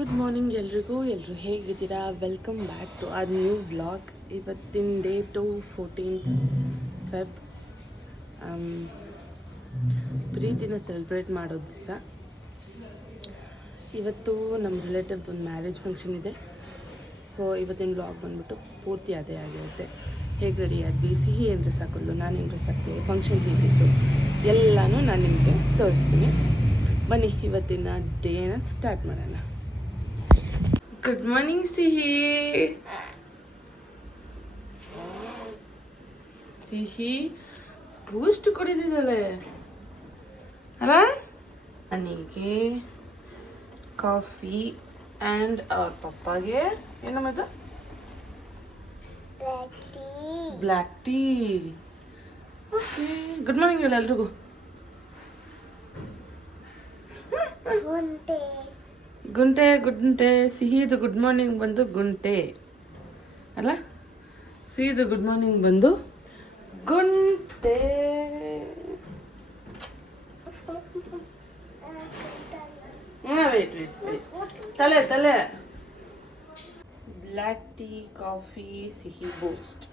Good morning ಎಲ್ಲರೂ ಹೇಗಿದ್ದೀರಾ? Welcome back to our new vlog. ಇವತ್ತಿನ ಡೇಟು 14th ಫೆಬ್. ಪ್ರೀತಿನ ಸೆಲೆಬ್ರೇಟ್ ಮಾಡೋ ದಿವಸ. ಇವತ್ತು ನಮ್ಮ ರಿಲೇಟಿವ್ದು ಒಂದು ಮ್ಯಾರೇಜ್ ಫಂಕ್ಷನ್ ಇದೆ. ಸೊ ಇವತ್ತಿನ ವ್ಲಾಗ್ ಬಂದ್ಬಿಟ್ಟು ಪೂರ್ತಿ ಅದೇ ಆಗಿರುತ್ತೆ. ಹೇಗೆ ರೆಡಿ ಆದ್ವಿ, ಸಿಹಿ ಏನು ಡ್ರೆಸ್ ಹಾಕೋದು, ನಾನು ಏನು ಡ್ರೆಸ್ ಹಾಕ್ತೀನಿ, ಫಂಕ್ಷನ್ ಹೇಗಿತ್ತು ಎಲ್ಲನೂ ನಾನು ನಿಮಗೆ ತೋರಿಸ್ತೀನಿ. ಬನ್ನಿ ಇವತ್ತಿನ ಡೇನ ಸ್ಟಾರ್ಟ್ ಮಾಡೋಣ. Good morning Sihi. Sihi Boost ಕುಡಿದಿದ್ದಾಳೆ ಅಲ್ಲ. ನನಗೆ ಕಾಫಿ ಆ್ಯಂಡ್ ಅವ್ರ ಪಪ್ಪಾಗೆ ಏನಮ್ಮದು black tea. Okay, good morning ಹೇಳ ಎಲ್ರಿಗೂ. ಗುಂಟೆ ಸಿಹಿದು ಗುಡ್ ಮಾರ್ನಿಂಗ್ ಬಂದು ಗುಂಟೆ ಅಲ್ಲ, ಸಿಹಿದು ಗುಡ್ ಮಾರ್ನಿಂಗ್ ಬಂದು ಗುಂಟೆ. ವೇಟ್ ತಲೆ ಬ್ಲ್ಯಾಕ್ ಟೀ, ಕಾಫಿ, ಸಿಹಿ ಬೂಸ್ಟ್.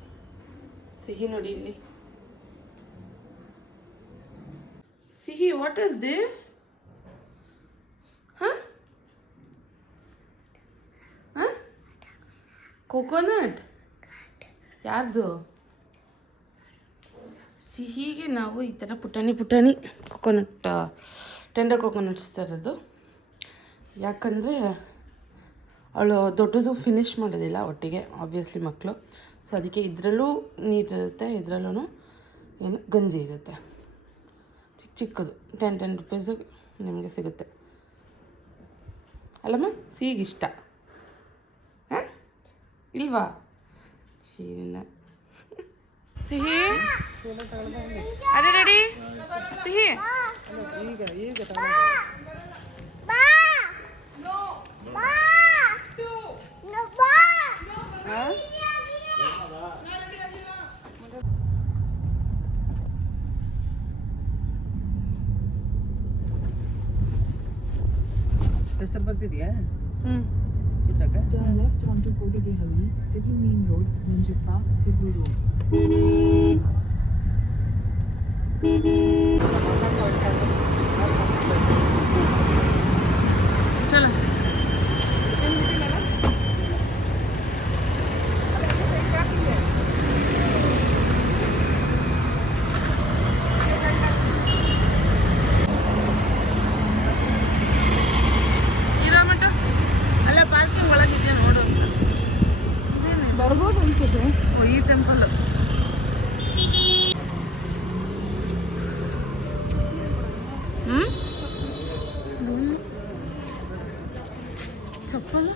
ಸಿಹಿ ನೋಡಿ ಇಲ್ಲಿ. ಸಿಹಿ, ವಾಟ್ ಇಸ್ ದಿಸ್? ಕೋಕೋನಟ್ ಯಾರ್ದು? ಸಿಹಿಗೆ ನಾವು ಈ ಥರ ಪುಟಾಣಿ ಕೋಕೋನಟ್, ಟೆಂಡರ್ ಕೋಕೋನಟ್ಸ್ ತರೋದು. ಯಾಕಂದರೆ ಅವಳು ದೊಡ್ಡದು ಫಿನಿಷ್ ಮಾಡೋದಿಲ್ಲ ಒಟ್ಟಿಗೆ, ಆಬ್ವಿಯಸ್ಲಿ ಮಕ್ಕಳು. ಸೊ ಅದಕ್ಕೆ ಇದರಲ್ಲೂ ನೀರಿರುತ್ತೆ, ಇದರಲ್ಲೂ ಏನು ಗಂಜಿ ಇರುತ್ತೆ. ಚಿಕ್ಕದು 10 ರೂಪೀಸು ನಿಮಗೆ ಸಿಗುತ್ತೆ ಅಲ್ಲಮ್ಮ. ಸಿಹಿಗೆ ಇಷ್ಟ ಇಲ್ವಾ? ಶೀನ ಸಿಹಿ ಅದೇ ರೆಡಿ. ಸಿಹಿ ಈಗ ಹೆಸರು ಬರ್ತಿದ್ಯಾ? Left onto Kodagehalli, Tibu Main Road, Manjippa, Tiburu. ಚಲೋ. ಪಾರ್ಕಿಂಗ್ ಒಳಗಿದೆಯಾ ನೋಡು. ಬರ್ಬೋದು ಅನ್ಸುತ್ತೆ. ಈ ಟೆಂಪಲ್ ಚಪ್ಪಲ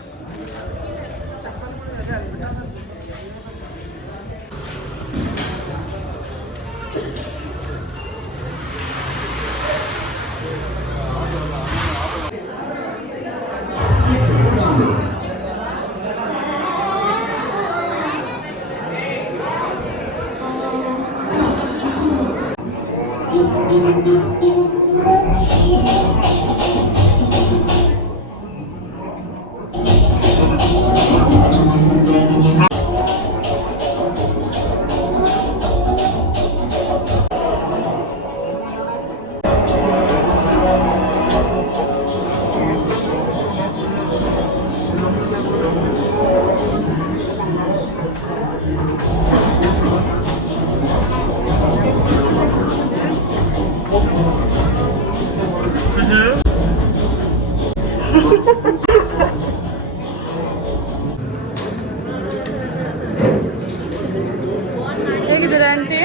ಹೇಗಿದ್ದೀರಾ ಆಂಟಿ?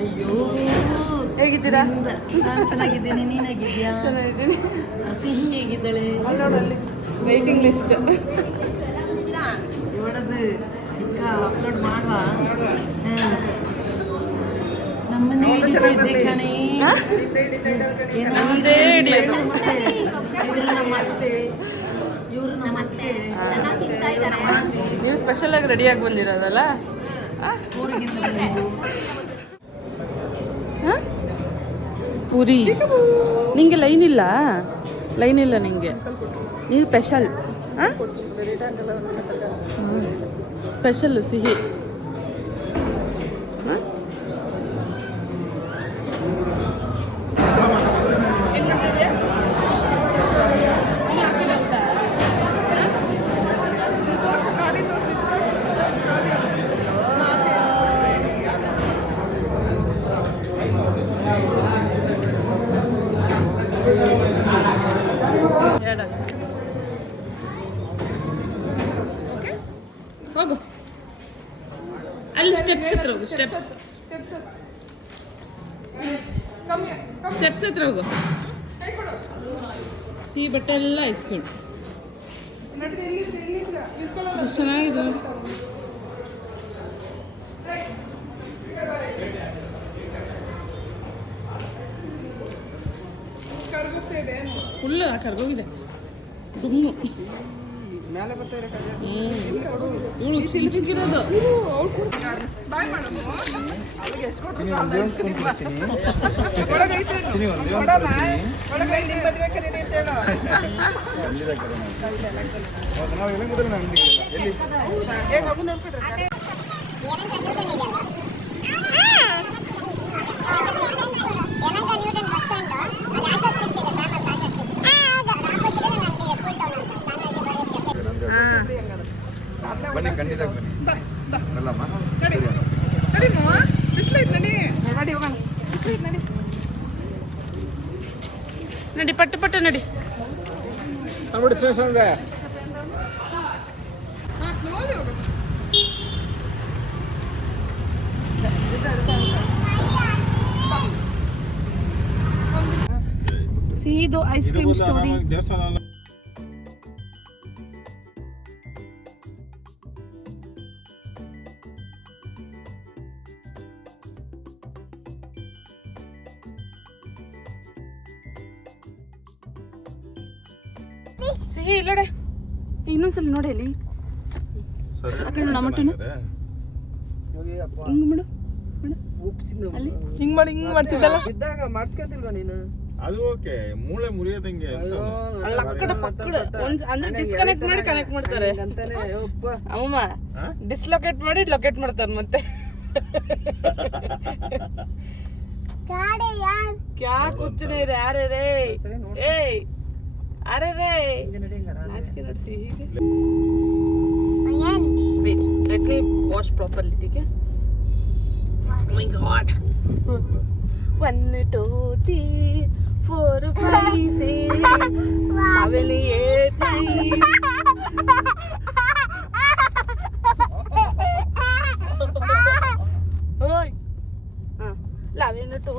ಅಯ್ಯೋ, ಹೇಗಿದ್ದೀರಾ? ನಾನು ಚೆನ್ನಾಗಿದ್ದೀನಿ. ನೀನಾಗಿದ್ಯಾ? ಚೆನ್ನಾಗಿದ್ದೀನಿ. ಸಿಹಿ ಹೇಗಿದ್ದಾಳೆ? ಅಲ್ಲಿ ವೇಟಿಂಗ್ ಲಿಸ್ಟ್ ಇವಳದು ಈಗ ಅಪ್ಲೋಡ್ ಮಾಡುವ. ನಮ್ಮನೆ ಹಿಡಿತಿದ್ದೆ ಕಣೆ. ನಮ್ಮದೇ ಹಿಡಿಯೋದು. ಇವರು ನಮ್ಮತ್ತೆ. ನೀವು ಸ್ಪೆಷಲ್ ಆಗಿ ರೆಡಿಯಾಗಿ ಬಂದಿರೋದಲ್ಲ. ಪೂರಿ ನಿಂಗೆ ಲೈನ್ ಇಲ್ಲ. ಲೈನ್ ಇಲ್ಲ ನಿಂಗೆ. ನೀವು ಸ್ಪೆಷಲ್ ಹಾಂ, ಸ್ಪೆಷಲ್ ಸಿಹಿ ಹಾಂ. ಏನು ಮಾಡ್ತಿದ್ಯಾ? ಇನ್ನೂ ಹಾಕಿಲ್ಲ ಊಟ? ಓಕೆ ಹೋಗು, ಅಲ್ಲಿ ಸ್ಟೆಪ್ಸ್ ಹತ್ರ ಹೋಗು. ಸ್ಟೆಪ್ಸ್ ಹತ್ರ ಹೋಗು. ಸಿಹಿ ಬಟ್ಟೆ ಎಲ್ಲ ಇಸ್ಕೊಂಡು ಎಷ್ಟು ಚೆನ್ನಾಗಿದೆ. ಫುಲ್ ಕರ್ಗೋಗಿದೆ ಡುಮ್ಮು. ಇವಳು ಚಿಲ್ಚಿಕ್ಕಿರೋದು. ಬನ್ನಿ, ಖಂಡಿತ ಬನ್ನಿ. ಅಲ್ಲಮ್ಮ ನಡಿ, ಪಟ್ಟು ಪಟ್ಟು ನಡಿ. ಸಿಹಿದು ಐಸ್ ಕ್ರೀಮ್ ಸ್ಟೋರಿ. ಸಿಹಿ ಇಲ್ಲಡೆ ಇನ್ನೊಂದ್ಸಲ ನೋಡಿ ಅಲ್ಲಿ ಟೊಮಟೊನ ಹಿಂಗ್ ಮಾಡು, ಅಲ್ಲಿ ಹಿಂಗ್ ಮಾಡಿ, ಹಿಂಗ್ ಮಾಡ್ತಿದ್ದಲ್ಲ. ಅದು ಓಕೆ, ಮೂಳೆ ಮುರಿಯೋದಂಗೆ ಅಂದ್ರೆ ಡಿಸ್ಕನೆಕ್ಟ್ ಮಾಡಿ ಕನೆಕ್ಟ್ ಮಾಡ್ತಾರೆ ಅಮ್ಮಮ್ಮ. ಡಿಸ್ಲೊಕೇಟ್ ಮಾಡಿ ಲೊಕೇಟ್ ಮಾಡ್ತಾರೆ ಮತ್ತೆ. ಕ್ಯಾ ಕುಚ್ ರೇ ಯಾರೇ ರೇ, ಏಯ್ ಅರೆ ರೇ ನಾಚಿಕೆ ನೋಡ್ಸಿ ಹೀಗೆ. Wait, let me wash properly. ಟೀಕೆ. Oh my god. 1 2 3 4 5 6 7 8 9. ಓಯ್ 11 2.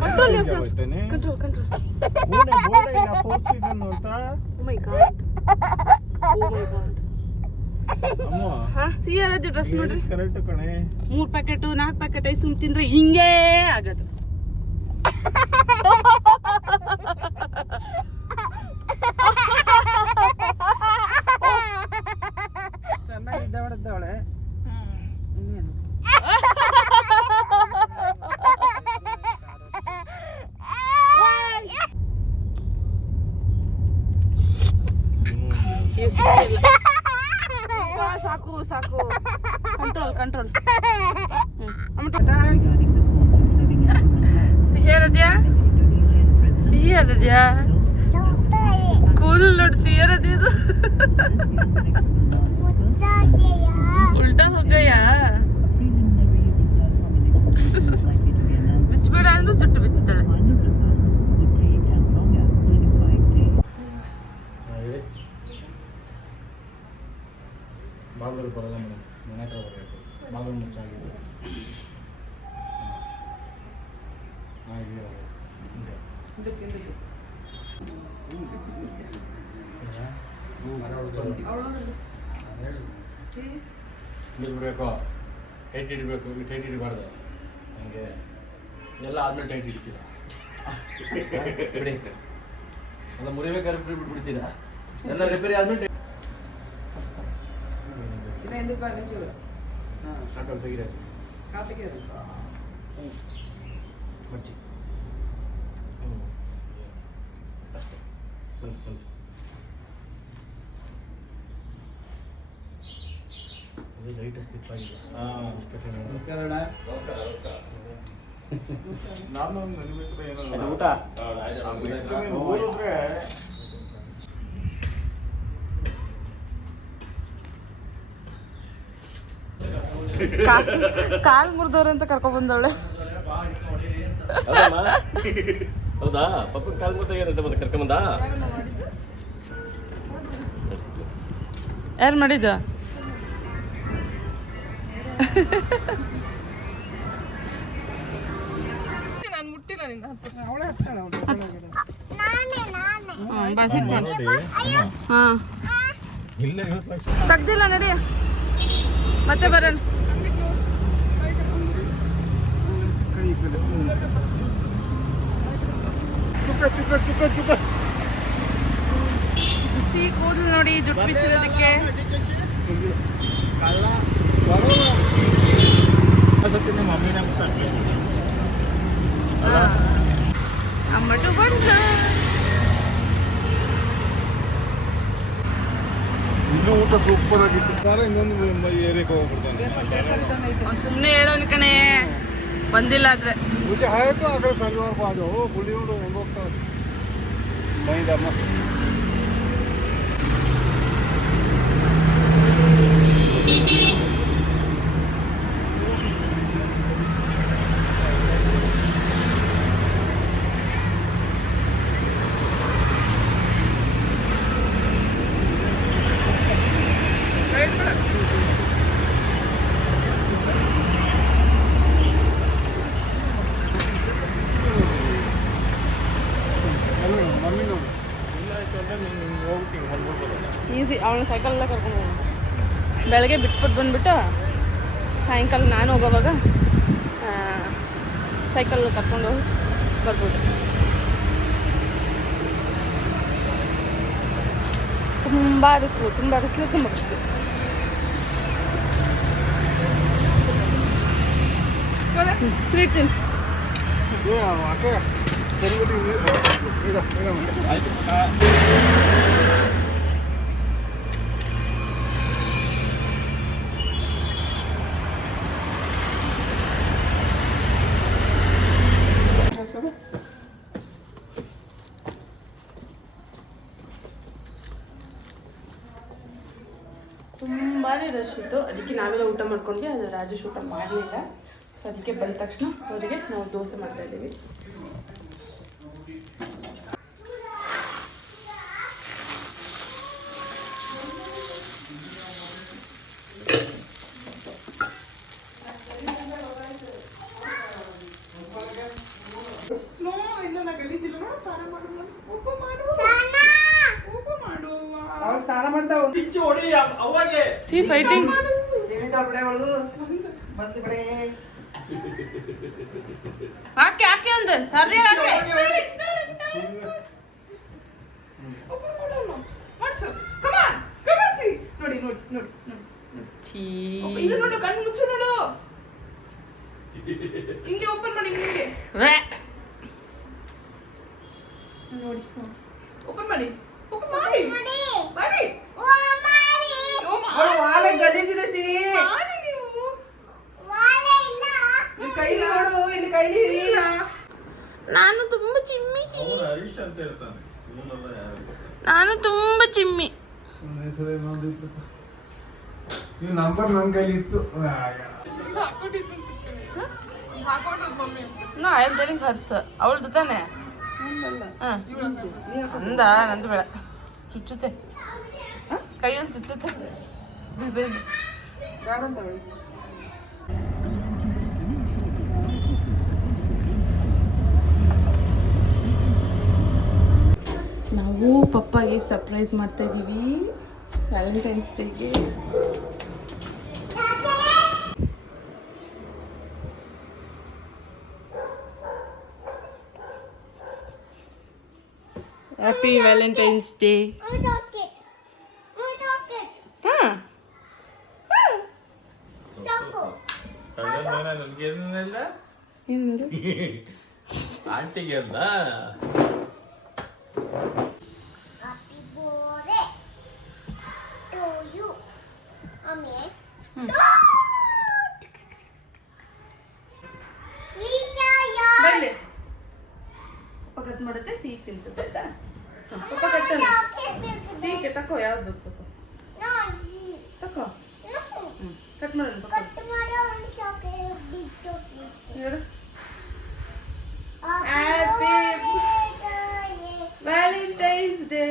Control yourself. Control. Oh my god. ಸಿಹಿ ಯಾರಾದ್ರೂ ಡ್ರೆಸ್ ನೋಡ್ರಿ. ಕರೆಕ್ಟ್ ಕಣೆ. 3 ಪ್ಯಾಕೆಟ್ 4 ಪ್ಯಾಕೆಟ್ ಐಸ್ ಕ್ರೀಮ್ ತಿಂದ್ರೆ ಹಿಂಗೇ ಆಗದು. ಚೆನ್ನಾಗಿದ್ದ ಹೊಡೆದವಳೆ. ಸಾಕು. ಕಂಟ್ರೋಲ್. ಸಿಹಿ ಅದದ್ಯಾ ಕೂಲ್ ನೋಡ್ತೀಯ ಇದು. ಉಲ್ಟಾ ಹೋಗಯ್ಯ. ಬಿಚ್ಚಬೇಡ ಅಂದ್ರೂ ಜುಟ್ಟು ಬಿಚ್ಚುತ್ತಾಳೆ. ಬಾಗಿಲು ಬರಲ್ಲ ಮೇಡಮ್, ಮನೆ ಹತ್ರ ಬರಬೇಕು. ಬಾಗಿಲು ಮುಚ್ಚಾಗಿದೆ. ಬಿಡಿಸ್ಬಿಡ್ಬೇಕು, ಟೈಟ್ ಹಿಡಿಬೇಕು. ಟೈಟ್ ಹಿಡಿಬಾರ್ದು ನನಗೆ. ಎಲ್ಲ ಆದ್ಮೇಲೆ ಟೈಟ್ ಹಿಡಿತೀರಾ ಬಿಡಿ. ಎಲ್ಲ ಮುರಿಬೇಕಾದ್ರೆ ಫ್ರೀ ಬಿಟ್ಬಿಡ್ತೀರಾ. ಎಲ್ಲ ರಿಪೇರಿ ಆದ್ಮೇಲೆ ಸಾಕಲ್ಲಿ ತೆಗೀರಿ. ಮರ್ಚಿ ಲೈಟ್ ಸ್ಲಿಪ್ ಆಗಿದೆ. ಊಟ ಕಾಲ್ ಮುರಿದವ್ರೆ ಅಂತ ಕರ್ಕೊಂಡ್ ಬಂದವಳೆ. ಹೌದಾ? ಪಪ್ಪನ ಕಾಲ್ ಮುರ್ದ ಏನಂತ ಬಂದ ಕರ್ಕೊಂಬಂದ? ಯಾರು ಮಾಡಿದ್ದು? ತೆಗ್ದಿಲ್ಲ ನಡಿ, ಮತ್ತೆ ಬರೋಣ. ಸಿ ಕೂದಲು ನೋಡಿ, ಜುಟ್ಟು ಬಿಚ್ಚಿರೋದಕ್ಕೆ. ಅಮ್ಮಟು ಬಂದ. ಊಟ ಸೂಪರ್ ಆಗಿಟ್ಟಿದ್ದಾರೆ. ಇನ್ನೊಂದು ಏರಿಯಾಗೆ ಹೋಗ್ಬಿಡ್ತಾನೆ. ಸುಮ್ಮನೆ ಹೇಳೋನ್ ಕಣೆ, ಬಂದಿಲ್ಲ ಆದ್ರೆ. ಮುದ್ದೆ ಆಯ್ತು ಆ ಕಡೆ ಸಲ್ವಾರ್ ಬಾದು ಗುಳಿಯೋಡು ಹೆಂಗೆ ಹೋಗ್ತಾವೆ ಮೈದಮ್ಮ. ಈಸಿ. ಅವನ ಸೈಕಲ್ ಎಲ್ಲ ಕರ್ಕೊಂಡು ಹೋಗೋಣ. ಬೆಳಗ್ಗೆ ಬಿಟ್ಬಿಟ್ಟು ಬಂದ್ಬಿಟ್ಟು ಸಾಯಂಕಾಲ ನಾನು ಹೋಗೋವಾಗ ಸೈಕಲ್ ಕರ್ಕೊಂಡು ಹೋಗಿ ಬರ್ಬೋದು. ತುಂಬ ಬಿಸಿಲು, ತುಂಬ ಬಿಸಿಲು, ತುಂಬ ಬಿಸಿಲು. ಸ್ವೀಟ್ ತಿನ್. ಅಕ್ಕ ಸರಿಬಿಟ್ಟು ಆಯ್ತು. ತುಂಬಾ ರಶ್ ಇತ್ತು, ಅದಕ್ಕೆ ನಾವೆಲ್ಲ ಊಟ ಮಾಡ್ಕೊಂಡ್ವಿ. ಅದು ರಾಜೇಶ್ ಊಟ ಮಾಡಲಿಲ್ಲ. ಸೊ ಅದಕ್ಕೆ ಬಂದ ತಕ್ಷಣ ಅವರಿಗೆ ನಾವು ದೋಸೆ ಮಾಡ್ತಾ ಇದ್ದೀವಿ. C fighting. ಹಾಕಿ ಹಾಕಿ ಒಂದು ಸರಿ ಹಾಕಿ. ನೋಡಿ ನೋಡಿ ನೋಡಿ ಛೀ. ಇದು ನೋಡು, ಕಣ್ಣು ಮುಚ್ಚು ನೋಡು. ಹಿಂಗೆ ಓಪನ್ ಮಾಡಿ, ಹಿಂಗೆ ವ್ಯಾ. ನೋಡಿ, ಓಪನ್ ಮಾಡಿ, ಓಪನ್ ಮಾಡಿ ಮಾಡಿ. ಗಲೀಜಿದೆ ಸಿ. ನೀವು ಕೈಲಿ ನೋಡು, ಇಲ್ಲಿ ಕೈಲಿ ಇಲ್ಲ. ನಾನು ತುಂಬಾ ಚಿಮ್ಮಿ ಸಿ. ನಾನು ತುಂಬಾ ಚಿಮ್ಮಿ. ಈ ನಂಬರ್ ನನ್ನ ಕೈಲಿ ಇತ್ತು. No I am telling hers. ಅವಳದು ತಾನೆ. ಅಂದ ನಂದು ಬೇಡ. ಚುಚ್ಚುತ್ತೆ ಕೈಯಲ್ಲಿ, ಚುಚ್ಚುತ್ತೆ. ಬೇರೆ ನಾವು ಪಪ್ಪಾಗೆ ಸರ್ಪ್ರೈಸ್ ಮಾಡ್ತಾ ಇದ್ದೀವಿ ವ್ಯಾಲೆಂಟೈನ್ಸ್ ಡೇಗೆ. Happy Valentine's day. ಆಂಟಿಗೆ ಅಲ್ಲ ಬೈಲೆ ಪಪ್ಪ ಕಟ್ ಮಾಡುತ್ತೆ ಸಿಹಿ ತಿನ್ಸುತ್ತೆ ಆಯ್ತಾ ಪಪ್ಪ ಕಟ್ ಟೀಕೆ ತಕೋ ಯಾವ್ದು ತಕೋ ತಕೋ ಕಟ್ ಮಾಡೋಣ ಪಪ್ಪ ಹೇಳು ಹ್ಯಾಪಿ ವ್ಯಾಲೆಂಟೈನ್ಸ್ ಡೇ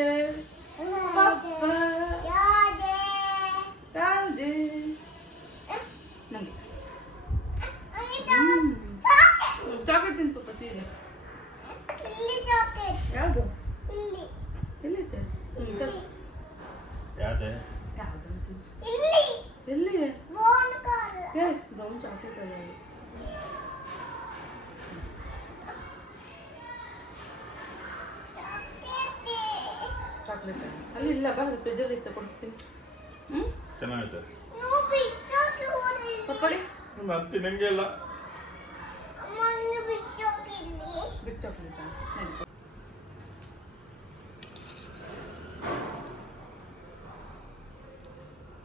ಪಪ್ಪ ರಾಜೇಶ್ ನಂಗೆ ಚಾಕ್ಲೇಟ್ ತಿನ್ ಪಪ್ಪ ಸೀರೆ ಯಾವುದು ಎಲ್ಲಿದೆ ಯಾವ್ದೆ ಯಾವುದು ಎಲ್ಲಿ ಏ ಬ್ರೌನ್ ಚಾಕ್ಲೇಟ್ ಅಲ್ಲ ಅದು. ಚಾಕ್ಲೇಟ್ ಅಲ್ಲಿ ಇಲ್ಲ ಬಾ ಫ್ರಿಜ್ಜಲ್ಲಿ ಇತ್ತು ಕೊಡಿಸ್ತೀನಿ ಹ್ಞೂ ಚೆನ್ನಾಗೈತೆ ಪಪ್ಪಗೆ ನಾನು ತಿನ್ನಂಗೆ ಇಲ್ಲ ಬಿಗ್ ಚಾಕ್ಲೇಟಾ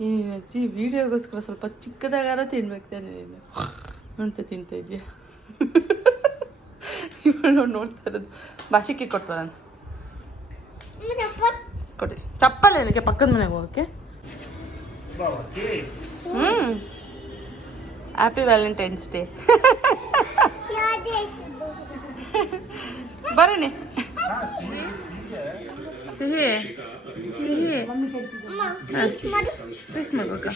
ಈ ಅಜ್ಜಿ ವಿಡಿಯೋಗೋಸ್ಕರ ಸ್ವಲ್ಪ ಚಿಕ್ಕದಾಗಾರ ತಿನ್ಬೇಕು ತಾನೆ ನೀನು ಅಂತ ತಿಂತ ಇದೆಯಾ ಇವಳು ನೋಡ್ತಾ ಇರೋದು ಬಾಸಿಕೆ ಕೊಟ್ವ ನಾನು ಕೊಡಿ ಚಪ್ಪಲ್ಲ ಏನಕ್ಕೆ ಪಕ್ಕದ ಮನೆಗೆ ಹೋಗೋಕ್ಕೆ ಹ್ಯಾಪಿ ವ್ಯಾಲೆಂಟೈನ್ಸ್ ಡೇ ಬರೋಣ ಸಿಹಿ ಸಿಹಿ ಪೀಸ್ ಮಾಡ್ಬೇಕಾ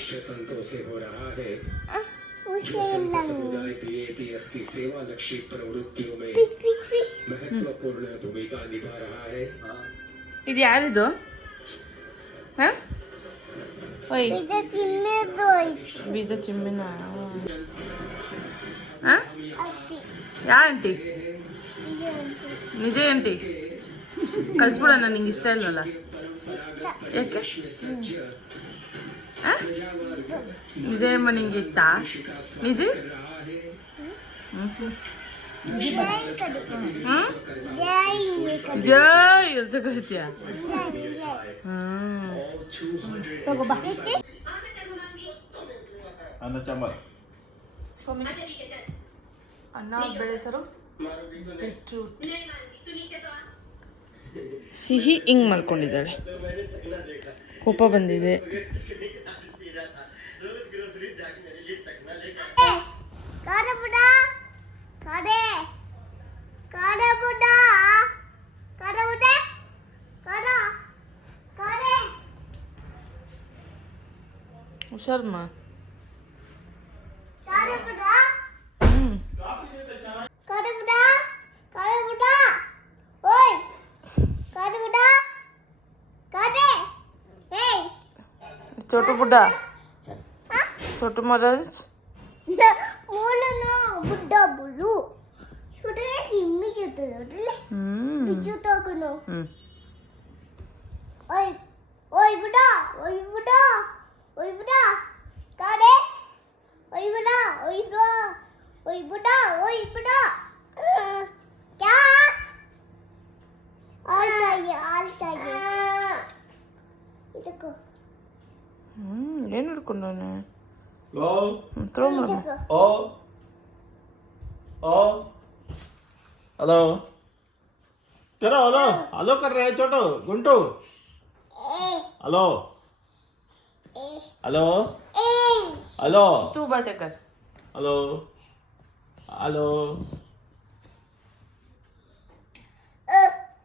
ಇದು ಯಾರಿದು ಹಾಂ ಓಯ್ ಬೀಜ ಚಿಮ್ಮಿನ ಹಾಂ ಯಾ ಆಂಟಿ ನಿಜ ಆಂಟಿ ಕಳ್ಸ್ಬಿಡೋಣ ನಿಂಗೆ ಇಷ್ಟ ಇಲ್ವಲ್ಲ ಯಾಕೆ ನಿಜ ಎಂಬ ನಿಂಗೆ ಇತ್ತಾ ನಿಜ ಜೈ ಅಂತ ಕರಿತೀಯ ಅನ್ನ ಸಾಂಬಾರ್ ಅನ್ನ ಬೆಳೆಸರು ಬೀಟ್ರೂಟ್ ಸಿಹಿ ಹಿಂಗ್ ಮಾಡ್ಕೊಂಡಿದ್ದಾಳೆ ಕೋಪ ಬಂದಿದೆ ಹುಷಾರಮ್ಮ छोटू बुड्ढा छोटू महाराज बुड्ढा बोलू छोटे चिम्मी छोटे बिच्छू तो कनो ओए ओए बुड्ढा ओए बुड्ढा ओए बुड्ढा कारे ओए बुड्ढा ओए बुड्ढा ओए बुड्ढा ओए बुड्ढा क्या आल चाहिए देखो ಏನು ಹಿಡ್ಕೊಂಡವನೆ ओ ಥ್ರೋ ಮಾಡು ओ ओ हेलो चलो हेलो हेलो कर रहे हैं छोटू गुंटू हेलो हेलो हेलो तू बातें कर हेलो हेलो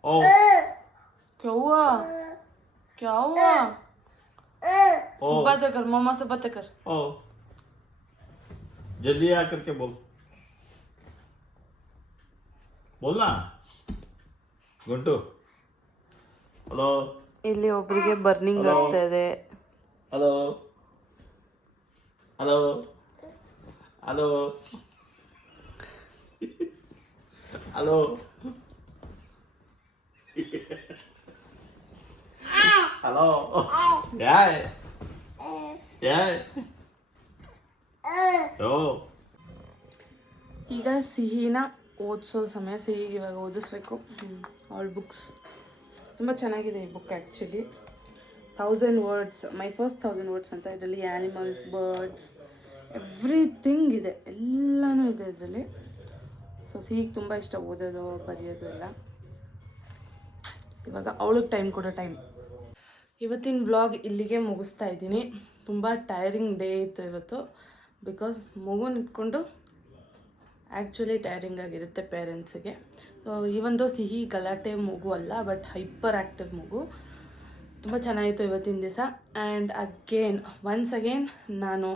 ओ क्या हुआ क्या हुआ ओ बातें कर मामा से बातें कर ओ जल्दी आकर के बोलना गुंटू हेलो ಇಲ್ಲಿ ಒಬ್ಬರಿಗೆ ಬರ್ನಿಂಗ್ Hello. ಆಗ್ತಾ ಇದೆ hello hello hello hello hello यार यार ओ ಈಗ ಸಿಹಿನ ಓದಿಸೋ ಸಮಯ ಸಿಹಿಗೆ ಇವಾಗ ಓದಿಸ್ಬೇಕು ಅವಳ ಬುಕ್ಸ್ ತುಂಬ ಚೆನ್ನಾಗಿದೆ ಈ book actually 1000 words, my first 1000 words ಅಂತ. ಇದರಲ್ಲಿ ಆ್ಯನಿಮಲ್ಸ್, ಬರ್ಡ್ಸ್, ಎವ್ರಿಥಿಂಗ್ ಇದೆ, ಎಲ್ಲನೂ ಇದೆ ಇದರಲ್ಲಿ. ಸೊ ಸಿಹಿಗೆ ತುಂಬ ಇಷ್ಟ ಓದೋದು ಬರೆಯೋದು ಎಲ್ಲ. ಇವಾಗ ಅವಳಿಗೆ ಟೈಮ್ ಕೊಡೋ ಟೈಮ್. ಇವತ್ತಿನ ವ್ಲಾಗ್ ಇಲ್ಲಿಗೆ ಮುಗಿಸ್ತಾ ಇದ್ದೀನಿ. ತುಂಬ ಟೈರಿಂಗ್ ಡೇ ಇತ್ತು ಇವತ್ತು, ಬಿಕಾಸ್ ಮಗುನ ಇಟ್ಕೊಂಡು ಆ್ಯಕ್ಚುಲಿ ಟೈರಿಂಗ್ ಆಗಿರುತ್ತೆ ಪೇರೆಂಟ್ಸಿಗೆ. ಸೊ ಈ ಒಂದು ಸಿಹಿ ಗಲಾಟೆ ಮಗು ಅಲ್ಲ, ಬಟ್ ಹೈಪರ್ ಆ್ಯಕ್ಟಿವ್ ಮಗು. ತುಂಬ ಚೆನ್ನಾಗಿತ್ತು ಇವತ್ತಿನ ದಿವಸ. ಆ್ಯಂಡ್ ಒನ್ಸ್ ಅಗೇನ್ ನಾನು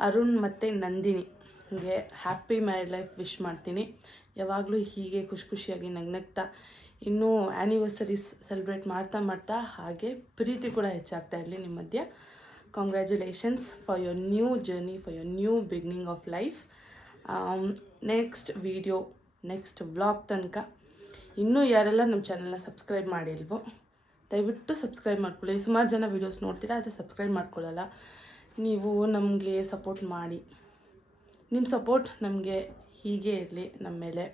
ಅರುಣ್ ಮತ್ತು ನಂದಿನಿಗೆ ಹ್ಯಾಪಿ ಮ್ಯಾರಿಡ್ ಲೈಫ್ ವಿಶ್ ಮಾಡ್ತೀನಿ. ಯಾವಾಗಲೂ ಹೀಗೆ ಖುಷಿಯಾಗಿ ನಗ್ನಗ್ತಾ ಇನ್ನೂ ಆ್ಯನಿವರ್ಸರೀಸ್ ಸೆಲೆಬ್ರೇಟ್ ಮಾಡ್ತಾ ಹಾಗೆ ಪ್ರೀತಿ ಕೂಡ ಹೆಚ್ಚಾಗ್ತಾ ಇರಲಿ ನಿಮ್ಮ ಮಧ್ಯೆ. Congratulations for your new journey, for your new beginning of life. Next video, next vlog ತನಕ ಇನ್ನೂ ಯಾರೆಲ್ಲ ನಮ್ಮ ಚಾನಲ್ನ ಸಬ್ಸ್ಕ್ರೈಬ್ ಮಾಡಿಲ್ವೋ ದಯವಿಟ್ಟು ಸಬ್ಸ್ಕ್ರೈಬ್ ಮಾಡ್ಕೊಳ್ಳಿ. ಸುಮಾರು ಜನ ವೀಡಿಯೋಸ್ ನೋಡ್ತೀರಾ, ಆದರೆ ಸಬ್ಸ್ಕ್ರೈಬ್ ಮಾಡ್ಕೊಳ್ಳಲ್ಲ. ನೀವು ನಮಗೆ ಸಪೋರ್ಟ್ ಮಾಡಿ. ನಿಮ್ಮ ಸಪೋರ್ಟ್ ನಮಗೆ ಹೀಗೆ ಇರಲಿ ನಮ್ಮ ಮೇಲೆ.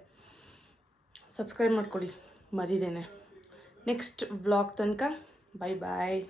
ಸಬ್ಸ್ಕ್ರೈಬ್ ಮಾಡ್ಕೊಳ್ಳಿ ಮರಿದೇನೆ. ನೆಕ್ಸ್ಟ್ ವ್ಲಾಗ್ ತನಕ ಬಾಯ್.